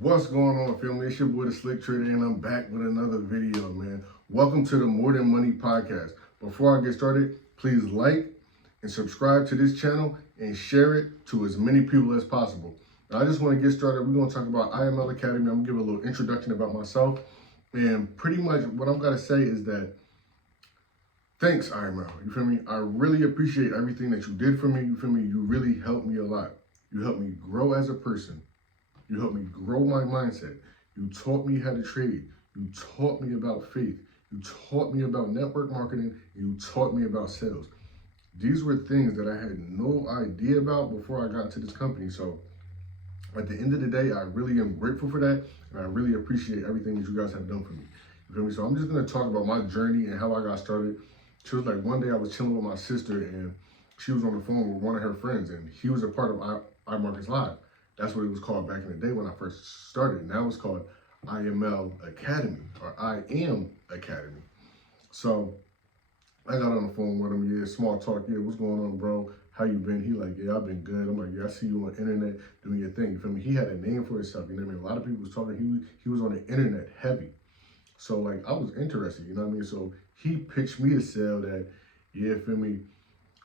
What's going on, family? It's your boy, the Slick Trader, and I'm back with another video, man. Welcome to the More Than Money podcast. Before I get started, please like and subscribe to this channel and share it to as many people as possible. Now, I just want to get started. We're going to talk about IML Academy. I'm going to give a little introduction about myself. And pretty much what I'm going to say is that thanks, IML. You feel me? I really appreciate everything that you did for me. You feel me? You really helped me a lot. You helped me grow as a person. You helped me grow my mindset. You taught me how to trade. You taught me about faith. You taught me about network marketing. You taught me about sales. These were things that I had no idea about before I got into this company. So at the end of the day, I really am grateful for that. And I really appreciate everything that you guys have done for me. You feel me? So I'm just going to talk about my journey and how I got started. She was like, one day I was chilling with my sister and she was on the phone with one of her friends and he was a part of iMarkets Live. That's what it was called back in the day when I first started. Now it's called IML Academy or I Am Academy. So I got on the phone with him. Yeah, small talk. Yeah, what's going on, bro? How you been? He like, yeah, I've been good. I'm like, yeah, I see you on the internet doing your thing. You feel me? He had a name for himself. You know what I mean? A lot of people was talking. He was on the internet heavy. So like, I was interested. You know what I mean? So he pitched me to sell that. Yeah, feel me?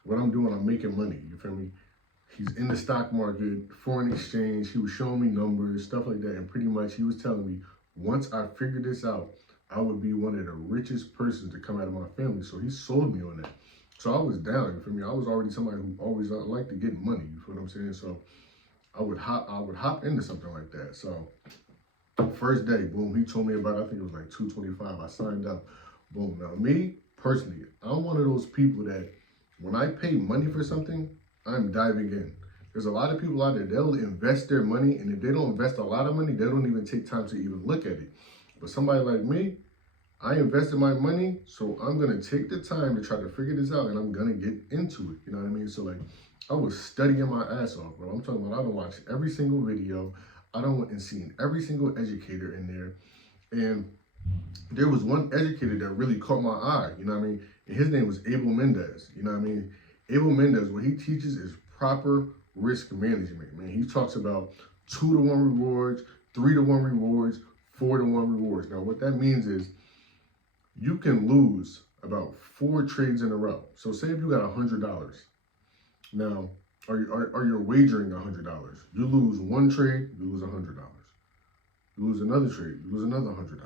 What I'm doing, I'm making money. You feel me? He's in the stock market, foreign exchange. He was showing me numbers, stuff like that. And pretty much he was telling me, once I figured this out, I would be one of the richest persons to come out of my family. So he sold me on that. So I was down, you feel me? I was already somebody who always liked to get money, you feel what I'm saying? So I would hop into something like that. So first day, boom, he told me about, I think it was like 225. I signed up, boom. Now me, personally, I'm one of those people that when I pay money for something, I'm diving in. There's a lot of people out there, they'll invest their money, and if they don't invest a lot of money, they don't even take time to even look at it. But somebody like me, I invested my money, so I'm gonna take the time to try to figure this out, and I'm gonna get into it, you know what I mean? So like, I was studying my ass off, bro. I'm talking about, I done watched every single video, I done went and seen every single educator in there, and there was one educator that really caught my eye, you know what I mean? And his name was Abel Mendez, you know what I mean? Abel Mendez, what he teaches is proper risk management, man. He talks about 2-to-1 rewards, 3-to-1 rewards, 4-to-1 rewards. Now, what that means is you can lose about 4 trades in a row. So say if you got $100, now, are you wagering $100? You lose one trade, you lose $100. You lose another trade, you lose another $100.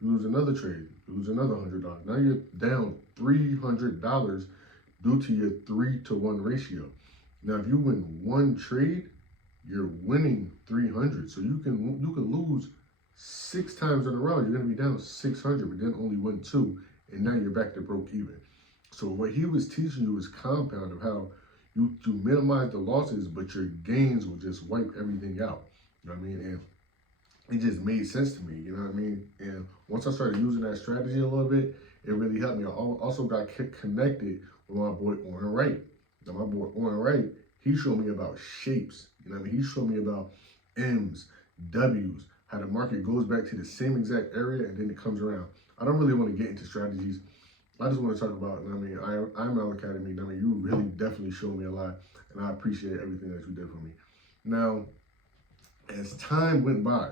You lose another trade, you lose another $100. Now you're down $300 due to your 3-to-1 ratio. Now, if you win one trade, you're winning 300. So you can lose 6 times in a row. You're gonna be down 600, but then only win 2, and now you're back to broke even. So what he was teaching you is compound of how you minimize the losses, but your gains will just wipe everything out. You know what I mean? And it just made sense to me, you know what I mean? And once I started using that strategy a little bit, it really helped me. I also got connected with my boy Oren Wright. Now my boy Oren Wright, he showed me about shapes. You know what I mean? He showed me about M's, W's, how the market goes back to the same exact area and then it comes around. I don't really want to get into strategies. I just want to talk about, you know what I mean, IML Academy. I mean, you really definitely showed me a lot, and I appreciate everything that you did for me. Now, as time went by,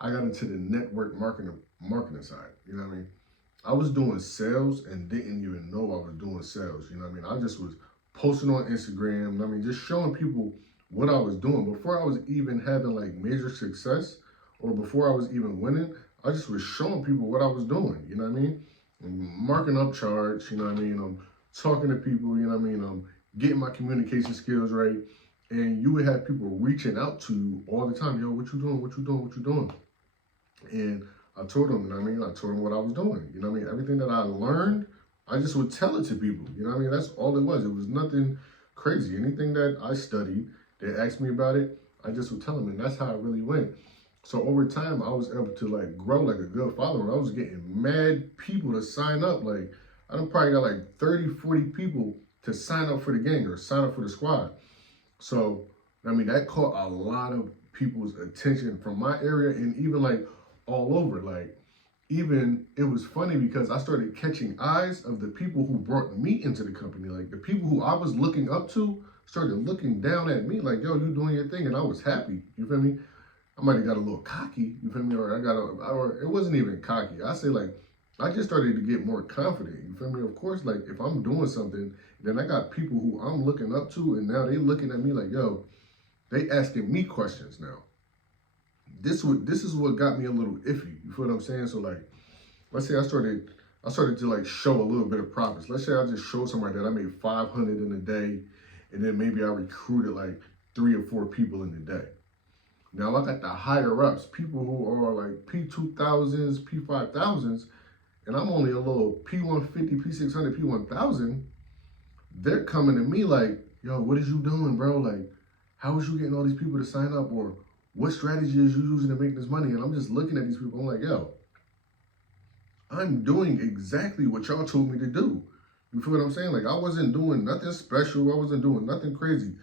I got into the network marketing side. You know what I mean? I was doing sales and didn't even know I was doing sales. You know what I mean? I just was posting on Instagram. I mean, just showing people what I was doing before I was even having like major success or before I was even winning. I just was showing people what I was doing. You know what I mean? Marking up charts. You know what I mean? I'm talking to people. You know what I mean? I'm getting my communication skills right. And you would have people reaching out to you all the time. Yo, what you doing? What you doing? What you doing? And I told them, you know what I mean? I told them what I was doing. You know what I mean? Everything that I learned, I just would tell it to people. You know what I mean? That's all it was. It was nothing crazy. Anything that I studied, they asked me about it, I just would tell them. And that's how it really went. So over time, I was able to like grow like a good follower. I was getting mad people to sign up. Like, I done probably got like 30, 40 people to sign up for the gang or sign up for the squad. So, I mean, that caught a lot of people's attention from my area and even like all over. Like, even it was funny because I started catching eyes of the people who brought me into the company. Like the people who I was looking up to started looking down at me like, yo, you doing your thing. And I was happy. You feel me? I might have got a little cocky. You feel me? Or it wasn't even cocky. I say like, I just started to get more confident. You feel me? Of course, like if I'm doing something, then I got people who I'm looking up to, and now they looking at me like, yo, they asking me questions now. This is what got me a little iffy. You feel what I'm saying? So like, let's say I started to like show a little bit of profits. Let's say I just showed somebody that I made 500 in a day, and then maybe I recruited like 3 or 4 people in a day. Now I got the higher ups, people who are like P2000s, P5000s, and I'm only a little P150, P600, P1000. They're coming to me like, yo, what is you doing, bro? Like, how is you getting all these people to sign up? Or what strategy is you using to make this money? And I'm just looking at these people, I'm like, yo, I'm doing exactly what y'all told me to do. You feel what I'm saying? Like, I wasn't doing nothing special. I wasn't doing nothing crazy.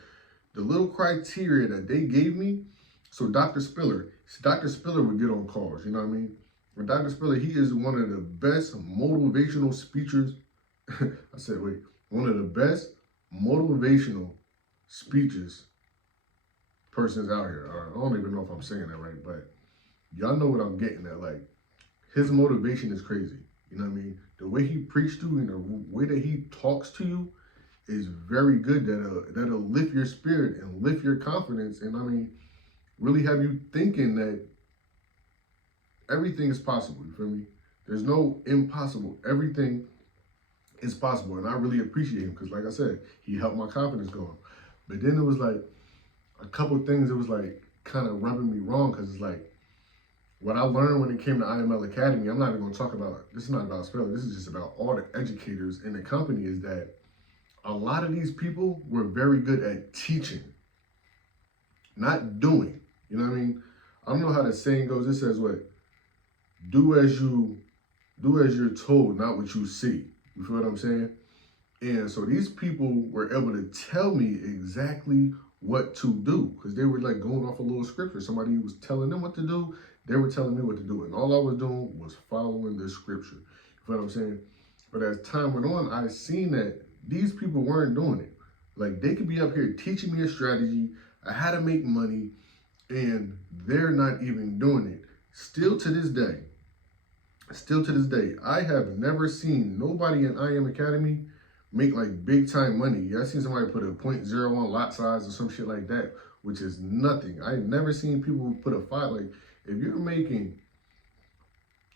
The little criteria that they gave me, so Dr. Spiller would get on calls, you know what I mean? But Dr. Spiller, he is one of the best motivational speakers. One of the best motivational speeches persons out here. I don't even know if I'm saying that right, but y'all know what I'm getting at. Like, his motivation is crazy. You know what I mean? The way he preached to you and the way that he talks to you is very good. That'll lift your spirit and lift your confidence. And I mean, really have you thinking that everything is possible. You feel me? There's no impossible. Everything is possible. And I really appreciate him because, like I said, he helped my confidence go up. But then it was like a couple things that was like kind of rubbing me wrong because it's like what I learned when it came to IML Academy, I'm not even going to talk about, this is not about spelling, this is just about all the educators in the company, is that a lot of these people were very good at teaching, not doing. You know what I mean? I don't know how the saying goes. It says what? Do as you're told, not what you see. You feel what I'm saying? And so these people were able to tell me exactly what to do because they were like going off a little scripture. Somebody was telling them what to do. They were telling me what to do. And all I was doing was following the scripture. You feel what I'm saying? But as time went on, I seen that these people weren't doing it. Like, they could be up here teaching me a strategy, how to make money, and they're not even doing it. Still to this day, I have never seen nobody in IM Academy make like big time money. I seen somebody put a 0.0 on lot size or some shit like that, which is nothing. I've never seen people put a 5. Like, if you're making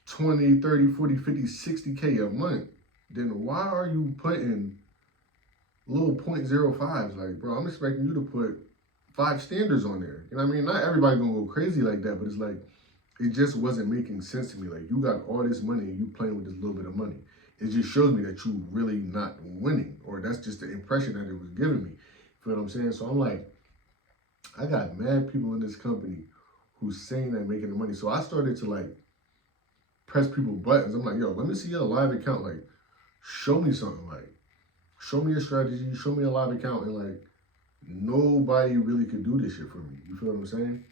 20, 30, 40, 50, 60K a month, then why are you putting little 0.05s? Like, bro, I'm expecting you to put 5 standards on there. You know what I mean? Not everybody gonna go crazy like that, but it's like, it just wasn't making sense to me. Like, you got all this money and you playing with this little bit of money. It just shows me that you really not winning, or that's just the impression that it was giving me. You feel what I'm saying? So I'm like, I got mad people in this company who's saying that making the money. So I started to like press people buttons. I'm like, yo, let me see your live account. Like, show me something. Like, show me a strategy, show me a live account. And like, nobody really could do this shit for me. You feel what I'm saying?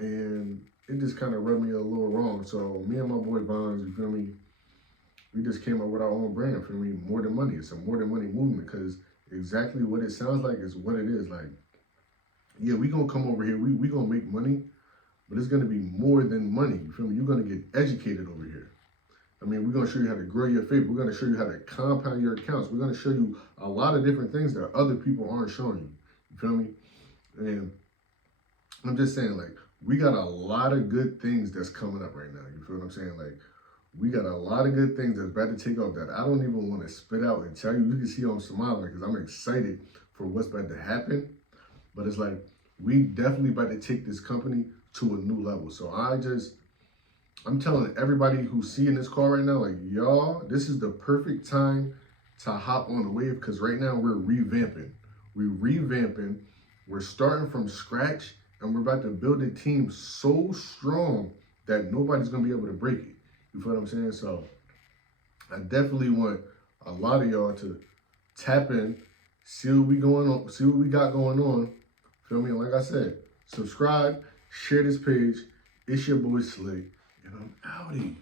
And it just kind of rubbed me a little wrong. So me and my boy Bonds, you feel me? We just came up with our own brand, feel me? More Than Money. It's a more than money movement because exactly what it sounds like is what it is. Like, yeah, we gonna come over here, we gonna make money, but it's gonna be more than money. You feel me? You're gonna get educated over here. I mean, we're gonna show you how to grow your faith. We're gonna show you how to compound your accounts. We're gonna show you a lot of different things that other people aren't showing you. You feel me? And I'm just saying, like, we got a lot of good things that's coming up right now. You feel what I'm saying? Like, we got a lot of good things that's about to take off that I don't even want to spit out and tell you. You can see I'm smiling because I'm excited for what's about to happen. But it's like, we definitely about to take this company to a new level. So I'm telling everybody who's seeing this call right now, like, y'all, this is the perfect time to hop on the wave because right now we're revamping. We're starting from scratch, and we're about to build a team so strong that nobody's going to be able to break it. You feel what I'm saying? So I definitely want a lot of y'all to tap in, see what we got going on. Feel me? And like I said, subscribe, share this page. It's your boy Slick, and I'm outie.